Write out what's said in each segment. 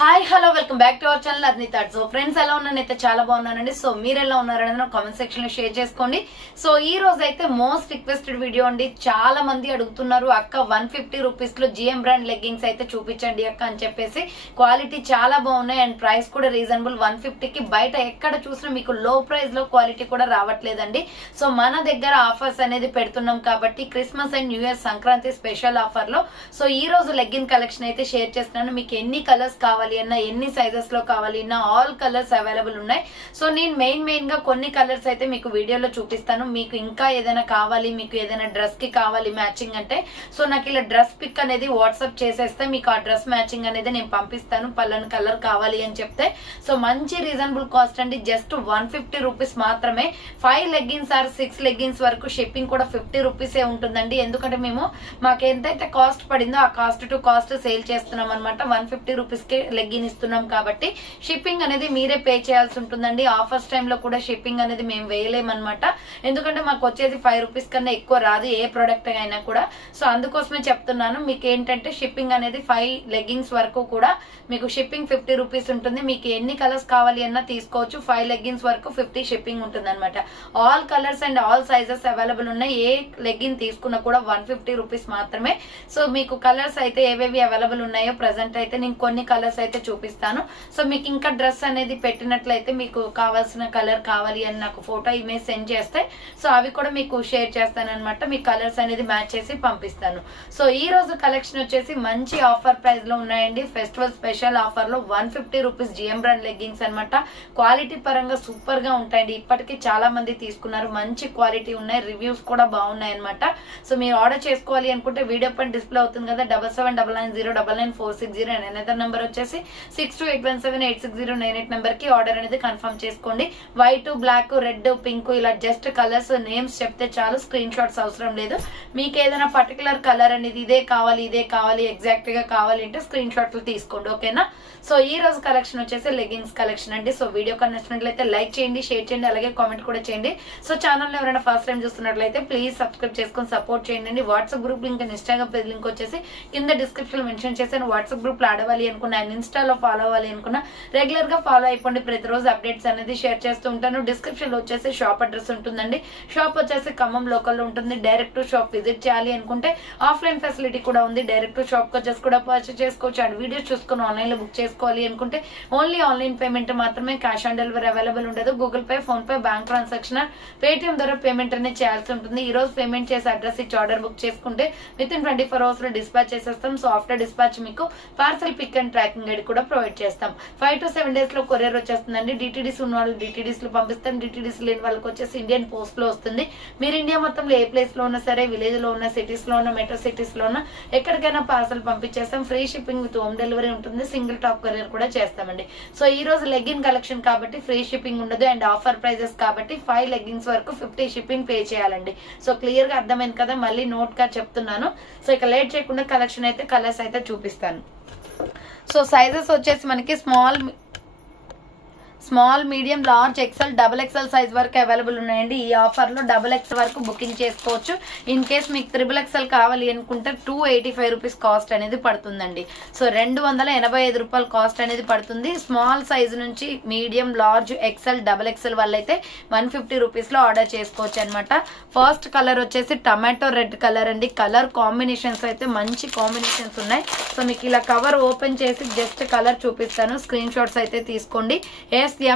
Hi hello welcome back to our channel అద్ని thoughts. So friends ఎలా ఉన్నానైతే చాలా బాగున్నానండి. సో మీరు ఎలా ఉన్నారనేది నా కామెంట్ సెక్షన్ లో షేర్ చేసుకోండి. సో ఈ రోజు అయితే మోస్ట్ రిక్వెస్టెడ్ వీడియో అండి. చాలా మంది అడుగుతున్నారు అక్క 150 రూపీస్ లో జిఎం బ్రాండ్ లెగ్గింగ్స్ అయితే చూపించండి అక్క అని చెప్పేసి. క్వాలిటీ చాలా బాగున్నాయి అండ్ ప్రైస్ కూడా రీజనబుల్. 150 కి బయట ఎక్కడ చూసినా మీకు లో ప్రైస్ లో క్వాలిటీ కూడా రావట్లేదండి. సో మన దగ్గర ఆఫర్స్ అనేది పెడుతున్నాం కాబట్టి Christmas and new year Sankranti special offer లో సో ఈ రోజు లెగ్గిన్ కలెక్షన్ అయితే షేర్ చేస్తున్నాను. మీకు ఎన్ని కలర్స్ కావాలి అన్నా, ఎన్ని సైజెస్ లో కావాలి అన్నా ఆల్ కలర్స్ అవైలబుల్ ఉన్నాయి. సో నేను మెయిన్ గా కొన్ని కలర్స్ అయితే మీకు వీడియోలో చూపిస్తాను. మీకు ఇంకా ఏదైనా కావాలి, మీకు ఏదైనా డ్రెస్ కి కావాలి మ్యాచింగ్ అంటే సో నాకు ఇలా డ్రెస్ పిక్ అనేది వాట్సాప్ చేసేస్తే మీకు ఆ డ్రెస్ మ్యాచింగ్ అనేది నేను పంపిస్తాను. పలానా కలర్ కావాలి అని చెప్తే సో మంచి రీజనబుల్ కాస్ట్ అండి. జస్ట్ 150 రూపీస్ మాత్రమే. 5 లెగ్గిన్స్ ఆర్ 6 లెగ్గిన్స్ వరకు షిప్పింగ్ కూడా 50 రూపీసే ఉంటుందండి. ఎందుకంటే మేము మాకు ఎంతైతే కాస్ట్ పడిందో ఆ కాస్ట్ టు కాస్ట్ సేల్ చేస్తున్నాం అనమాట. 150 రూపీస్ కి లెగ్గిన్ ఇస్తున్నాం కాబట్టి షిప్పింగ్ అనేది మీరే పే చేయాల్సి ఉంటుందండి. ఆఫర్స్ టైంలో కూడా షిప్పింగ్ అనేది మేము వేయలేమన్నమాట. ఎందుకంటే మాకు వచ్చేది 5 రూపీస్ కన్నా ఎక్కువ రాదు ఏ ప్రోడక్ట్ అయినా కూడా. సో అందుకోసమే చెప్తున్నాను. మీకు ఏంటంటే షిప్పింగ్ అనేది 5 లెగ్గిన్స్ వరకు కూడా మీకు షిప్పింగ్ 50 రూపీస్ ఉంటుంది. మీకు ఎన్ని కలర్స్ కావాలి అన్నా తీసుకోవచ్చు. 5 లెగ్గిన్స్ వరకు 50 షిప్పింగ్ ఉంటుంది అనమాట. All colours and all sizes available ఉన్నాయి. ఏ లెగ్గిన్ తీసుకున్నా కూడా 150 రూపీస్ మాత్రమే. సో మీకు కలర్స్ అయితే ఏవేవి అవైలబుల్ ఉన్నాయో ప్రెసెంట్ అయితే నేను కొన్ని కలర్స్ అయితే చూపిస్తాను. సో మీకు ఇంకా డ్రెస్ అనేది పెట్టినట్లయితే మీకు కావాల్సిన కలర్ కావాలి అని నాకు ఫోటో ఇమేజ్ సెండ్ చేస్తే సో అవి కూడా మీకు షేర్ చేస్తాను అనమాట. మీకు కలర్స్ అనేది మ్యాచ్ చేసి పంపిస్తాను. సో ఈ రోజు కలెక్షన్ వచ్చేసి మంచి ఆఫర్ ప్రైస్ లో ఉన్నాయండి. ఫెస్టివల్ స్పెషల్ ఆఫర్ లో 150 రూపీస్ జిఎం బ్రాండ్ లెగ్గింగ్స్ అనమాట. క్వాలిటీ పరంగా సూపర్ గా ఉంటాయండి. ఇప్పటికీ చాలా మంది తీసుకున్నారు. మంచి క్వాలిటీ ఉన్నాయి. రివ్యూస్ కూడా బాగున్నాయి అనమాట. సో మీరు ఆర్డర్ చేసుకోవాలి అనుకుంటే వీడియో పైన డిస్ప్లే అవుతుంది కదా 7799099460 అండ్ అనదర్ నెంబర్ వచ్చేసి 6281786098 నెంబర్ కి ఆర్డర్ అనేది కన్ఫర్మ్ చేసుకోండి. వైట్, బ్లాక్, రెడ్, పింక్ ఇలా జస్ట్ కలర్స్ నేమ్స్ చెప్తే చాలు. స్క్రీన్ షాట్స్ అవసరం లేదు. మీకు ఏదైనా పర్టికులర్ కలర్ అనేది ఇదే కావాలి ఎగ్జాక్ట్ గా కావాలి అంటే స్క్రీన్ షాట్లు తీసుకోండి. ఓకేనా. సో ఈ రోజు కలెక్షన్ వచ్చేసి లెగ్గింగ్స్ కలెక్షన్ అండి. సో వీడియో నచ్చినట్లయితే లైక్ చేయండి, షేర్ చేయండి, అలాగే కామెంట్ కూడా చేయండి. సో ఛానల్ ఎవరైనా ఫస్ట్ టైం చూస్తున్నట్లయితే ప్లీజ్ సబ్స్క్రైబ్ చేసుకొని సపోర్ట్ చేయండి. WhatsApp group link and Instagram page link వచ్చేసి కింద డిస్క్రిప్షన్ లో మెన్షన్ చేశాను. వాట్సాప్ గ్రూప్ లో ఆడవాలి అనుకున్నా అండ్ ఇన్స్టాలో ఫాలో అవ్వాలి అనుకున్నా రెగ్యులర్ గా ఫాలో అయిపోండి. ప్రతిరోజు అప్డేట్స్ అనేది షేర్ చేస్తూ ఉంటాను. డిస్క్రిప్షన్ లో వచ్చేసి షాప్ అడ్రస్ ఉంటుందండి. షాప్ వచ్చేసి ఖమ్మం లోకల్ లో ఉంటుంది. డైరెక్ట్ టు షాప్ విజిట్ చేయాలి అనుకుంటే ఆఫ్లైన్ ఫెసిలిటీ కూడా ఉంది. డైరెక్ట్ టు షాప్ వచ్చేసి కూడా పర్చేస్ చేసుకోవచ్చు. అండ్ వీడియోస్ చూసుకుని ఆన్లైన్ లో బుక్ చేసుకోవాలి అనుకుంటే ఓన్లీ ఆన్లైన్ పేమెంట్ మాత్రమే. క్యాష్ ఆన్ డెలివరీ అవైలబుల్ ఉండదు. Google Pay, PhonePe, bank transaction, Paytm ద్వారా పేమెంట్ అనేది చేయాల్సి ఉంటుంది. ఈ రోజు పేమెంట్ చేసి అడ్రస్ ఇచ్చి ఆర్డర్ బుక్ చేసుకుంటే విత్ ఇన్ 24 అవర్స్ లో డిస్పాచ్ చేసేస్తాం. సో ఆఫ్టర్ డిస్పాచ్ మీకు parcel pick and tracking guide కూడా ప్రొవైడ్ చేస్తాం. 5 to 7 డేస్ లో కొరియర్ వచ్చేస్తుందండి. డిటిడిస్ ఉన్న వాళ్ళు డిటిడిస్ లో పంపిస్తాం. డిటిడిస్ లేని వాళ్ళకి వచ్చేసి ఇండియన్ పోస్ట్ లో వస్తుంది. మీరు ఇండియా మొత్తంలో ఏ ప్లేస్ లో ఉన్నా సరే, విలేజ్ లో ఉన్న, సిటీస్ లో ఉన్న, మెట్రో సిటీస్ లో ఉన్న ఎక్కడికైనా పార్సల్ పంపించేస్తాం. Free shipping with home delivery ఉంటుంది. సింగిల్ టాప్ కొరియర్ కూడా చేస్తామండి. సో ఈ రోజు లెగ్గిన్ కలెక్షన్ కాబట్టి ఫ్రీ షిప్పింగ్ ఉండదు అండ్ ఆఫర్ ప్రైజెస్ కాబట్టి 5 లెగ్గిన్స్ వరకు 50 షిప్పింగ్ పే చేయాలండి. సో క్లియర్ గా అర్థమైంది కదా. మళ్ళీ నోట్ గా చెప్తున్నాను. సో ఇక లేట్ చేయకుండా కలెక్షన్ అయితే కలర్స్ అయితే చూపిస్తాను. సో సైజెస్ వచ్చేసి మనకి small, medium, large, XL, double XL size వరకు అవైలబుల్ ఉన్నాయండి. ఈ ఆఫర్ లో డబుల్ ఎక్సెల్ వరకు బుకింగ్ చేసుకోవచ్చు. ఇన్ కేస్ మీకు త్రిబుల్ ఎక్సెల్ కావాలి అనుకుంటే 285 రూపీస్ కాస్ట్ అనేది పడుతుందండి. సో 285 రూపాయలు కాస్ట్ అనేది పడుతుంది. స్మాల్ సైజ్ నుంచి medium, large, XL, double XL వాళ్ళైతే 150 రూపీస్ లో ఆర్డర్ చేసుకోవచ్చు అనమాట. ఫస్ట్ కలర్ వచ్చేసి టమాటో రెడ్ కలర్ అండి. కలర్ కాంబినేషన్స్ అయితే మంచి కాంబినేషన్స్ ఉన్నాయి. సో మీకు ఇలా కవర్ ఓపెన్ చేసి జస్ట్ కలర్ చూపిస్తాను. స్క్రీన్ షాట్స్ అయితే తీసుకోండి.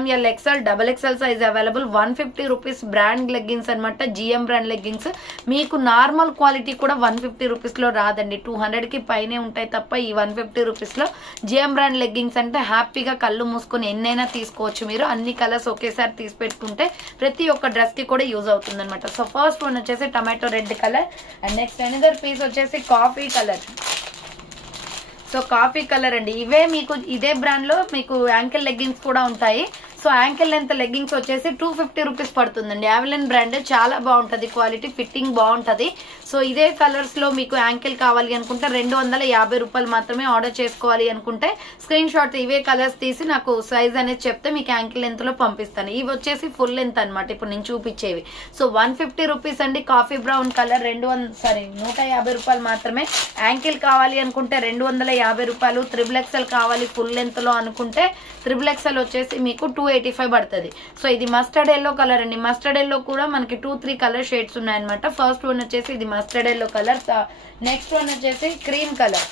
ML, XL, double XL size available. 150 rupees brand leggings అనమాట. GM brand leggings. మీకు నార్మల్ క్వాలిటీ కూడా 150 రూపీస్ లో రాదండి. 200 కి పైనే ఉంటాయి తప్ప ఈ 150 రూపీస్ లో జిఎం బ్రాండ్ లెగ్గింగ్స్ అంటే హ్యాపీగా కళ్ళు మూసుకొని ఎన్నైనా తీసుకోవచ్చు. మీరు అన్ని కలర్స్ ఒకేసారి తీసి పెట్టుకుంటే ప్రతి ఒక్క డ్రెస్ కి కూడా యూజ్ అవుతుంది అనమాట. సో ఫస్ట్ వన్ వచ్చేసి tomato red colour and next another piece వచ్చేసి coffee colour. So coffee colour అండి. ఇవే మీకు ఇదే బ్రాండ్ లో మీకు యాంకిల్ లెగ్గిన్స్ కూడా ఉంటాయి. సో యాంకిల్ లెంత్ లెగ్గింగ్స్ వచ్చేసి 250 రూపీస్ పడుతుందండి. యావెలిన్ బ్రాండ్, చాలా బాగుంటది, క్వాలిటీ ఫిట్టింగ్ బాగుంటది. సో ఇదే కలర్స్ లో మీకు యాంకిల్ కావాలి అనుకుంటే 250 రూపాయలు మాత్రమే. ఆర్డర్ చేసుకోవాలి అనుకుంటే స్క్రీన్ షాట్ ఇవే కలర్స్ తీసి నాకు సైజ్ అనేది చెప్తే మీకు యాంకిల్ లెంత్ లో పంపిస్తాను. ఇవి వచ్చేసి ఫుల్ లెంత్ అనమాట ఇప్పుడు నేను చూపించేవి. సో 150 రూపీస్ అండి. కాఫీ బ్రౌన్ కలర్ 150 రూపాయలు మాత్రమే. యాంకిల్ కావాలి అనుకుంటే 250 రూపాయలు. XXL కావాలి ఫుల్ లెంత్ లో అనుకుంటే XXL వచ్చేసి మీకు 285 పడుతుంది. సో ఇది మస్టర్డ్ ఎల్లో కలర్ అండి. మస్టర్డ్ ఎల్లో కూడా మనకి 2-3 కలర్ షేడ్స్ ఉన్నాయన్నమాట. ఫస్ట్ వన్ వచ్చేసి ఇది mustard yellow colour. Next one వచ్చేసి క్రీమ్ కలర్,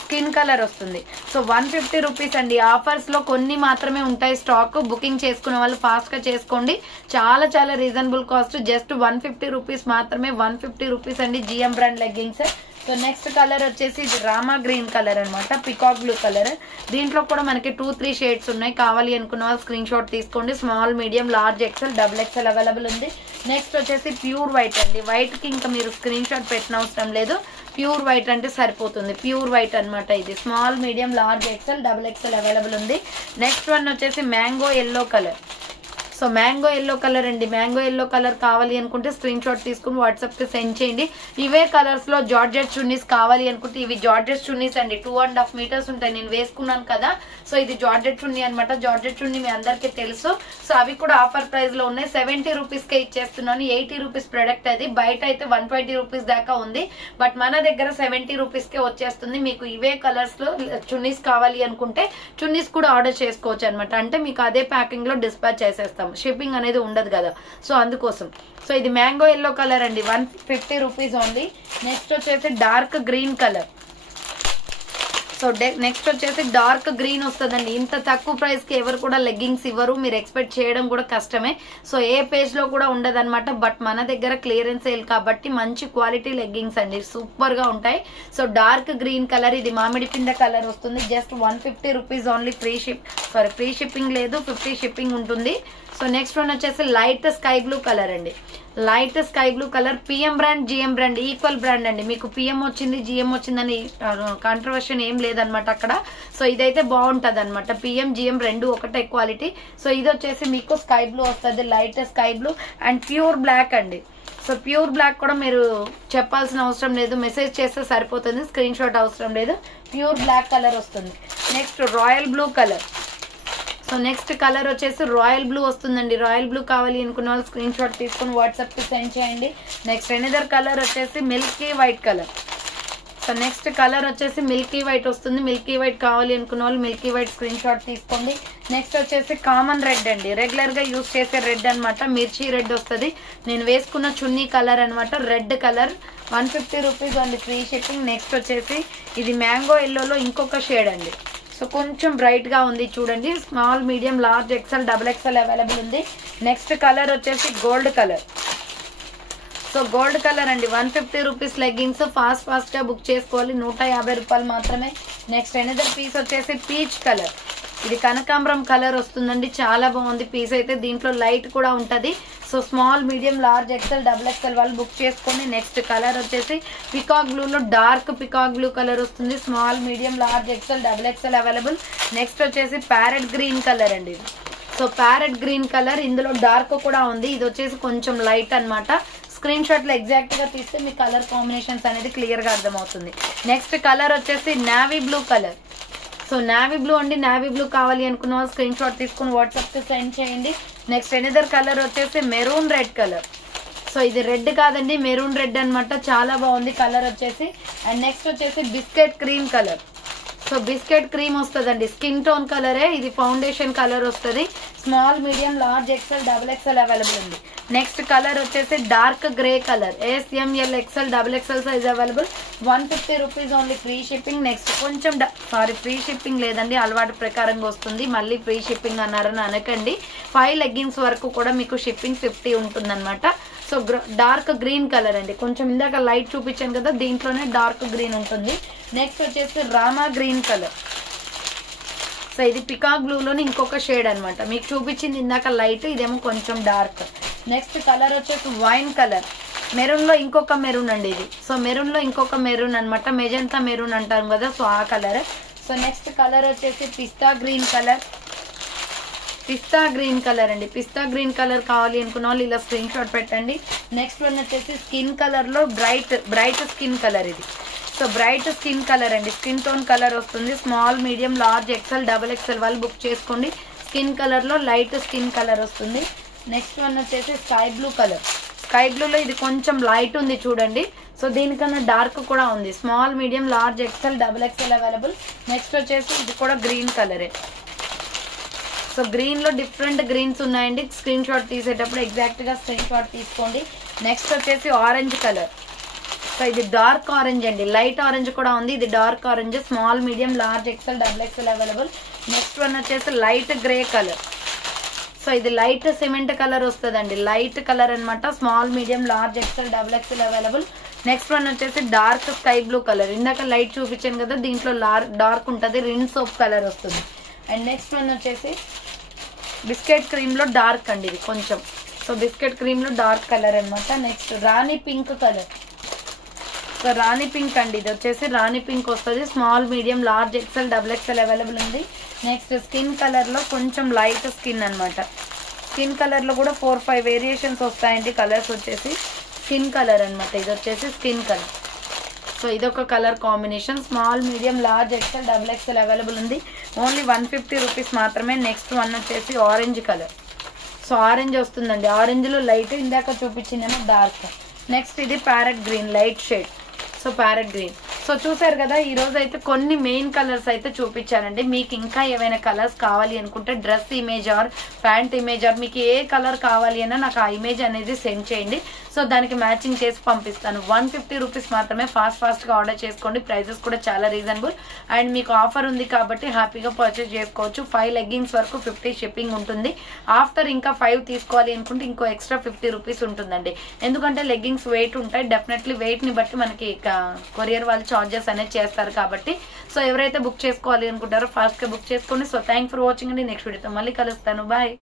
స్కిన్ కలర్ వస్తుంది. సో 150 రూపీస్ అండి. ఆఫర్స్ లో కొన్ని మాత్రమే ఉంటాయి స్టాక్. బుకింగ్ చేసుకున్న వాళ్ళు ఫాస్ట్ గా చేసుకోండి. చాలా చాలా రీజనబుల్ కాస్ట్, జస్ట్ 150 రూపీస్ మాత్రమే. 150 రూపీస్ అండి GM brand leggings. So next colour వచ్చేసి ఇది రామా గ్రీన్ కలర్ అనమాట, పికాక్ బ్లూ కలర్. దీంట్లో కూడా మనకి 2-3 షేడ్స్ ఉన్నాయి. కావాలి అనుకున్న వాళ్ళు స్క్రీన్ షాట్ తీసుకోండి. Small, medium, large, XL, XXL available ఉంది. నెక్స్ట్ వచ్చేసి ప్యూర్ వైట్ అండి. వైట్ కి ఇంకా మీరు స్క్రీన్ షాట్ పెట్టిన అవసరం లేదు, ప్యూర్ వైట్ అంటే సరిపోతుంది. ప్యూర్ వైట్ అనమాట ఇది. Small, medium, large, XL, XXL available ఉంది. నెక్స్ట్ వన్ వచ్చేసి mango yellow colour. So mango yellow colour అండి. మ్యాంగో ఎల్లో కలర్ కావాలి అనుకుంటే స్క్రీన్ షాట్ తీసుకుని వాట్సాప్ కి సెండ్ చేయండి. ఇవే కలర్స్ లో జార్జెట్ చున్నీస్ కావాలి అనుకుంటే ఇవి జార్జెట్ చున్నీస్ అండి. 2.5 మీటర్స్ ఉంటాయి. నేను వేసుకున్నాను కదా. సో ఇది జార్జెట్ చున్నీ అనమాట. జార్జెట్ చున్నీ మీ అందరికీ తెలుసు. సో అవి కూడా ఆఫర్ ప్రైస్ లో ఉన్నాయి. 70 రూపీస్ కే ఇచ్చేస్తున్నాను. 80 రూపీస్ ప్రొడక్ట్ అది. బయట అయితే 120 రూపీస్ దాకా ఉంది. బట్ మన దగ్గర 70 రూపీస్ కే వచ్చేస్తుంది. మీకు ఇవే కలర్స్ లో చున్నీస్ కావాలి అనుకుంటే చున్నీస్ కూడా ఆర్డర్ చేసుకోవచ్చు అనమాట. అంటే మీకు అదే ప్యాకింగ్ లో డిస్పాచ్ చేసేస్తాం. షిప్పింగ్ అనేది ఉండదు కదా, సో అందుకోసం. సో ఇది మ్యాంగో ఎల్లో కలర్ అండి. 150 రూపీస్ ఓన్లీ. నెక్స్ట్ వచ్చేసి dark green colour. So next వచ్చేసి డార్క్ గ్రీన్ వస్తుందండి. ఇంత తక్కువ ప్రైస్ కి ఎవరు కూడా లెగ్గింగ్స్ ఇవ్వరు. మీరు ఎక్స్పెక్ట్ చేయడం కూడా కష్టమే. సో ఏ పేజ్ లో కూడా ఉండదు అనమాట. బట్ మన దగ్గర క్లియరెన్స్ సేల్ కాబట్టి మంచి క్వాలిటీ లెగ్గింగ్స్ అండి, సూపర్ గా ఉంటాయి. సో డార్క్ గ్రీన్ కలర్, ఇది మామిడి పిండ కలర్ వస్తుంది. Just 150 rupees only. Free shipping లేదు, 50 షిప్పింగ్ ఉంటుంది. సో నెక్స్ట్ వన్ వచ్చేసి లైట్ స్కై బ్లూ కలర్ అండి. Light sky blue colour. PM brand, GM brand equal brand అండి. మీకు పిఎం వచ్చింది, GM వచ్చిందని కాంట్రవర్షన్ ఏం లేదనమాట అక్కడ. సో ఇదైతే బాగుంటది అనమాట. పిఎం, GM రెండు ఒకటే క్వాలిటీ. సో ఇది వచ్చేసి మీకు స్కై బ్లూ వస్తుంది, light sky blue and pure black అండి. సో ప్యూర్ బ్లాక్ కూడా మీరు చెప్పాల్సిన అవసరం లేదు, మెసేజ్ చేస్తే సరిపోతుంది, స్క్రీన్ షాట్ అవసరం లేదు. ప్యూర్ బ్లాక్ కలర్ వస్తుంది. Next royal blue colour. So next colour వచ్చేసి రాయల్ బ్లూ వస్తుందండి. రాయల్ బ్లూ కావాలి అనుకున్న వాళ్ళు స్క్రీన్ షాట్ తీసుకుని వాట్సాప్ కి సెండ్ చేయండి. నెక్స్ట్ ఎనదర్ కలర్ వచ్చేసి Milky white colour. So next colour వచ్చేసి మిల్కీ వైట్ వస్తుంది. మిల్కీ వైట్ కావాలి అనుకున్న వాళ్ళు మిల్కీ వైట్ స్క్రీన్ షాట్ తీసుకోండి. నెక్స్ట్ వచ్చేసి కామన్ రెడ్ అండి. రెగ్యులర్ గా యూజ్ చేసే రెడ్ అనమాట. మిర్చి రెడ్ వస్తుంది. నేను వేసుకున్న చున్నీ కలర్ అనమాట, red colour. 150 rupees only, free shipping. Next వచ్చేసి ఇది మ్యాంగో ఎల్లోలో ఇంకొక షేడ్ అండి. సో కొంచెం బ్రైట్ గా ఉంది చూడండి. Small, medium, large, XL, XXL available ఉంది. నెక్స్ట్ కలర్ వచ్చేసి gold colour. So gold colour అండి. 150 రూపీస్ లెగ్గింగ్స్. ఫాస్ట్ గా బుక్ చేసుకోవాలి. 150 రూపాయలు మాత్రమే. నెక్స్ట్ ఎనదర్ పీస్ వచ్చేసి పీచ్ కలర్. ఇది కనకాంబరం కలర్ వస్తుందండి. చాలా బాగుంది పీస్ అయితే. దీంట్లో లైట్ కూడా ఉంటది. So small, medium, large, XL, XXL వాళ్ళు బుక్ చేసుకోండి. నెక్స్ట్ కలర్ వచ్చేసి పికాక్ బ్లూ లో డార్క్ పికాక్ బ్లూ కలర్ వస్తుంది. Small, medium, large, XL, XXL available. Next వచ్చేసి ప్యారెట్ గ్రీన్ కలర్ అండి. సో ప్యారెట్ గ్రీన్ కలర్, ఇందులో డార్క్ కూడా ఉంది. ఇది వచ్చేసి కొంచెం లైట్ అనమాట. స్క్రీన్ షాట్ లో ఎగ్జాక్ట్ గా తీస్తే మీ కలర్ కాంబినేషన్స్ అనేది క్లియర్ గా అర్థమవుతుంది. నెక్స్ట్ కలర్ వచ్చేసి navy blue colour. So navy blue అండి. నావీ బ్లూ కావాలి అనుకున్న వాళ్ళు స్క్రీన్ షాట్ తీసుకుని వాట్సాప్ కి సెండ్ చేయండి. నెక్స్ట్ ఎనదర్ కలర్ వచ్చేసి మెరూన్ రెడ్ కలర్. సో ఇది రెడ్ కాదండి, మెరూన్ రెడ్ అనమాట. చాలా బాగుంది కలర్ వచ్చేసి. అండ్ నెక్స్ట్ వచ్చేసి biscuit cream colour. So biscuit cream వస్తుందండి. స్కిన్ టోన్ కలరే ఇది. ఫౌండేషన్ కలర్ వస్తుంది. Small, medium, large, XL, XXL available ఉంది. నెక్స్ట్ కలర్ వచ్చేసి dark grey colour. S, M, L, XL, XXL size available. 150 rupees only, free shipping. Next కొంచెం free shipping లేదండి, అలవాటు ప్రకారంగా వస్తుంది. మళ్ళీ ఫ్రీ షిప్పింగ్ అన్నారని అనకండి. 5 లెగ్గింగ్స్ వరకు కూడా మీకు షిప్పింగ్ 50 ఉంటుందన్నమాట. సో డార్క్ గ్రీన్ కలర్ అండి. కొంచెం ఇందాక లైట్ చూపించాను కదా, దీంట్లోనే డార్క్ గ్రీన్ ఉంటుంది. నెక్స్ట్ వచ్చేసి రామా గ్రీన్ కలర్. సో ఇది పికాక్ బ్లూ లోని ఇంకొక షేడ్ అనమాట. మీకు చూపించింది ఇందాక లైట్, ఇదేమో కొంచెం డార్క్. నెక్స్ట్ కలర్ వచ్చేసి వైన్ కలర్. మెరూన్ లో ఇంకొక మెరూన్ అండి ఇది. సో మెరూన్ లో ఇంకొక మెరూన్ అనమాట. మెజంతా మెరూన్ అంటాం కదా, సో ఆ కలర్. సో నెక్స్ట్ కలర్ వచ్చేసి pista green colour. Pista green colour అండి. పిస్తా గ్రీన్ కలర్ కావాలి అనుకున్న వాళ్ళు ఇలా స్క్రీన్ షాట్ పెట్టండి. నెక్స్ట్ వన్ వచ్చేసి స్కిన్ కలర్ లో బ్రైట్ స్కిన్ కలర్ ఇది. సో బ్రైట్ స్కిన్ కలర్ అండి, స్కిన్ టోన్ కలర్ వస్తుంది. Small, medium, large, XL, XXL వాళ్ళు బుక్ చేసుకోండి. స్కిన్ కలర్ లో లైట్ స్కిన్ కలర్ వస్తుంది. నెక్స్ట్ వన్ వచ్చేసి స్కై బ్లూ కలర్. స్కై బ్లూలో ఇది కొంచెం లైట్ ఉంది చూడండి. సో దీనికన్నా డార్క్ కూడా ఉంది. Small, medium, large, XXL, XXL available. Next వచ్చేసి ఇది కూడా గ్రీన్ కలరే. సో గ్రీన్ లో డిఫరెంట్ గ్రీన్స్ ఉన్నాయండి. స్క్రీన్ షాట్ తీసేటప్పుడు ఎగ్జాక్ట్ గా స్క్రీన్ షాట్ తీసుకోండి. నెక్స్ట్ వచ్చేసి ఆరెంజ్ కలర్. సో ఇది డార్క్ ఆరెంజ్ అండి, లైట్ ఆరెంజ్ కూడా ఉంది. ఇది dark orange. Small, medium, large, XXL available. Next one వచ్చేసి లైట్ గ్రే కలర్. సో ఇది లైట్ సిమెంట్ కలర్ వస్తుందండి, లైట్ కలర్ అనమాట. Small, medium, large, XXL available. Next one వచ్చేసి డార్క్ స్కై బ్లూ కలర్. ఇందాక light చూపించాను కదా, దీంట్లో డార్క్ ఉంటుంది, రిన్ సోప్ కలర్ వస్తుంది. అండ్ నెక్స్ట్ వన్ వచ్చేసి బిస్కెట్ క్రీమ్ లో డార్క్ అండి ఇది కొంచెం. సో బిస్కెట్ క్రీమ్ లో డార్క్ కలర్ అనమాట. నెక్స్ట్ రాణి పింక్ కలర్. సో రాణి పింక్ అండి, ఇది వచ్చేసి రాణి పింక్ వస్తుంది. Small, medium, large, XXL available ఉంది. నెక్స్ట్ స్కిన్ కలర్ లో కొంచెం లైట్ స్కిన్ అనమాట. స్కిన్ కలర్ లో కూడా 4-5 వేరియేషన్స్ వస్తాయండి. కలర్స్ వచ్చేసి స్కిన్ కలర్ అనమాట. ఇది వచ్చేసి స్కిన్ కలర్. సో ఇదొక colour combination. Small, medium, large, XXL available ఉంది. ఓన్లీ 150 రూపీస్ మాత్రమే. నెక్స్ట్ వన్ వచ్చేసి ఆరెంజ్ కలర్. సో ఆరెంజ్ వస్తుందండి, ఆరెంజ్ లో లైట్, ఇందాక చూపించిందేమో డార్క్. నెక్స్ట్ ఇది parrot green, light shade. So parrot green. So చూసారు కదా, ఈ రోజు అయితే కొన్ని మెయిన్ కలర్స్ అయితే చూపించానండి. మీకు ఇంకా ఏవైనా కలర్స్ కావాలి అనుకుంటే dress image are pant image are మీకు ఏ కలర్ కావాలి అన్నా నాకు ఆ ఇమేజ్ అనేది సెండ్ చేయండి. సో దానికి మ్యాచింగ్ చేసి పంపిస్తాను. 150 రూపీస్ మాత్రమే. ఫాస్ట్ గా ఆర్డర్ చేసుకోండి. ప్రైజెస్ కూడా చాలా రీజనబుల్. అండ్ మీకు ఆఫర్ ఉంది కాబట్టి హ్యాపీగా పర్చేస్ చేసుకోవచ్చు. 5 లెగ్గింగ్స్ వరకు 50 షిప్పింగ్ ఉంటుంది. ఆఫ్టర్ ఇంకా 5 తీసుకోవాలి అనుకుంటే ఇంకో ఎక్స్ట్రా 50 రూపీస్ ఉంటుందండి. ఎందుకంటే లెగ్గింగ్స్ వెయిట్ ఉంటాయి. డెఫినెట్లీ వెయిట్ ని బట్టి మనకి కొరియర్ వాళ్ళు చార్జెస్ అనేది చేస్తారు కాబట్టి. సో ఎవరైతే బుక్ చేసుకోవాలి అనుకుంటారో ఫాస్ట్ గా బుక్ చేసుకోండి. సో థ్యాంక్ ఫర్ వాచింగ్ అండి. నెక్స్ట్ వీడియోతో మళ్ళీ కలుస్తాను. బాయ్.